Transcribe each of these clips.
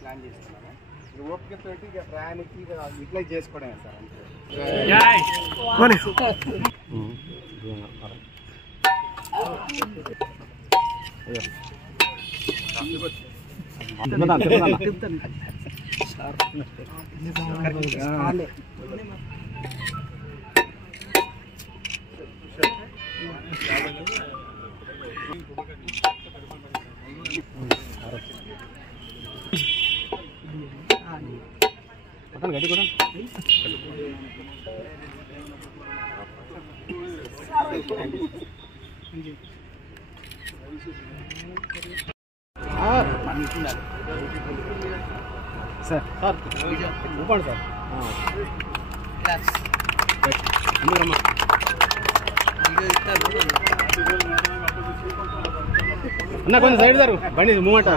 Plan చేస్తున్నాను. ఓపికతోటి ఇక ప్రయాణికి utilise చేసుకోవడమే సార్ అంతే. గడ్డి కూడా సార్ ఊపండి సార్ అన్న కొంచెం సైడ్ సార్ బండి మూమెంట్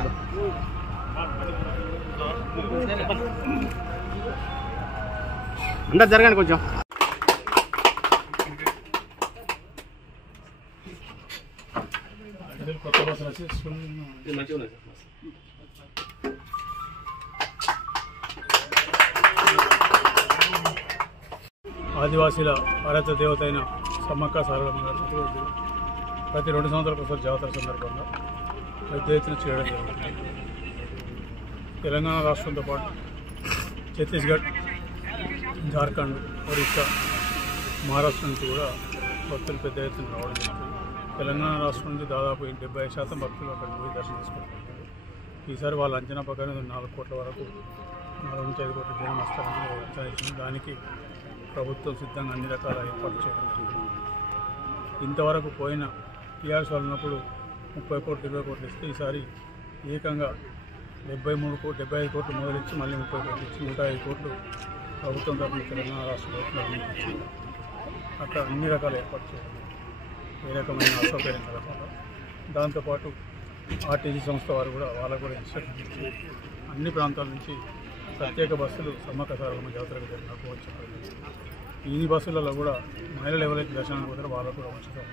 అందరు జరగండి కొంచెం. ఆదివాసీల భారత దేవత అయిన సమ్మక్క సారలమ్మ గారు ప్రతి 2 సంవత్సరాలకు ఒకసారి జాతర సందర్భంగా పెద్ద ఎత్తున చేయడం జరుగుతుంది. తెలంగాణ రాష్ట్రంతో పాటు ఛత్తీస్గఢ్, జార్ఖండ్, ఒరిస్సా, మహారాష్ట్ర నుంచి కూడా భక్తులు పెద్ద ఎత్తున రావడం జరుగుతుంది. తెలంగాణ రాష్ట్రం నుంచి దాదాపు 70% భక్తులు అక్కడికి పోయి దర్శనం చేసుకుంటున్నారు. ఈసారి వాళ్ళ అంచనా ప్రకారం 4 కోట్ల వరకు 4 నుంచి 5 కోట్ల జనం వస్తారని అంచనా ఇచ్చింది. దానికి ప్రభుత్వం సిద్ధంగా అన్ని రకాల ఏర్పాట్లు చేయడం జరిగింది. ఇంతవరకు పోయిన టీఆర్ఎస్ వాళ్ళు ఉన్నప్పుడు 30 కోట్లు 20 కోట్లు ఇస్తే ఈసారి ఏకంగా 75 కోట్లు మొదలెచ్చి మళ్ళీ 30 కోట్లు ఇచ్చి 105 కోట్లు ప్రభుత్వం తరఫున తెలంగాణ రాష్ట్ర ప్రభుత్వం అక్కడ అన్ని రకాల ఏర్పాటు చేయడం, ఏ రకమైన అసౌకర్యం కలగకుండా. దాంతోపాటు ఆర్టీసీ సంస్థ వారు కూడా వాళ్ళకు కూడా ఇన్స్ట్రక్షన్ ఇచ్చి అన్ని ప్రాంతాల నుంచి ప్రత్యేక బస్సులు సమ్మక్క సారలమ్మ జాతరకు నడుపుకోవచ్చు. ఈ బస్సులలో కూడా మహిళలు ఎవరైతే దర్శనానికి పోతారో వాళ్ళకు కూడా ఉచితం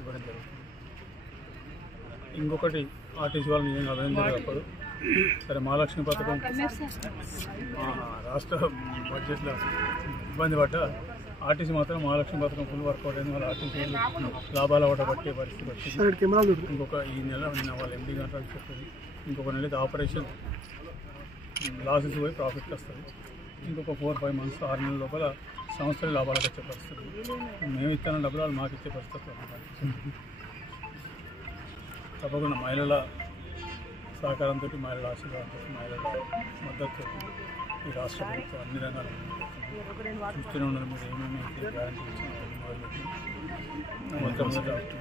ఇవ్వడం జరుగుతుంది. ఇంకొకటి ఆర్టీసీ వాళ్ళని నేను అభినందన తప్పదు. సరే, మహాలక్ష్మి పథకం రాష్ట్ర బడ్జెట్లో ఇబ్బంది పడ్డ ఆర్టీసీ మాత్రం మహాలక్ష్మి పథకం ఫుల్ వర్కౌట్ అయింది. వాళ్ళ ఆర్టీసీ లాభాల వాట పట్టే పరిస్థితి వచ్చింది. ఇంకొక ఈ నెల వాళ్ళ ఎండీ గంటలు చెప్తుంది. ఇంకొక నెల ఆపరేషన్ లాసెస్ పోయి ప్రాఫిట్ వస్తుంది. ఇంకొక 4-5 మంత్స్ 6 నెలల లోపల సంస్థలు లాభాలకు వచ్చే పరిస్థితి. మేము ఇస్తున్న డబ్బులు వాళ్ళు మాకు ఇచ్చే పరిస్థితి. తప్పకుండా మహిళల సహకారంతో, మహిళల ఆశీర్వాదంతో, మహిళల మద్దతు ఈ రాష్ట్ర ప్రభుత్వం అన్ని రంగాలు చూస్తూనే ఉన్నారు. మీరు ఏమేమి గ్యారంటీ ఇచ్చిన మొట్టమొదటి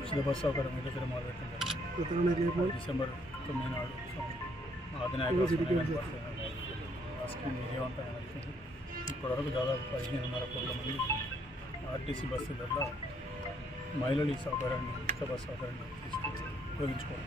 ఉచిత బస్సు సౌకర్యం మీ దగ్గర మొదలుపెట్టింది. డిసెంబర్ 9 నాడు అధినాయక స్కీమ్ విజయవంతంగా నడుస్తుంది. ఇప్పటివరకు దాదాపు 15.5 కోట్ల మంది ఆర్టీసీ బస్సులలో మహిళలు ఈ సౌకర్యాన్ని, ఉచిత బస్సు సౌకర్యాన్ని తీసుకుని ఉపయోగించుకోవాలి.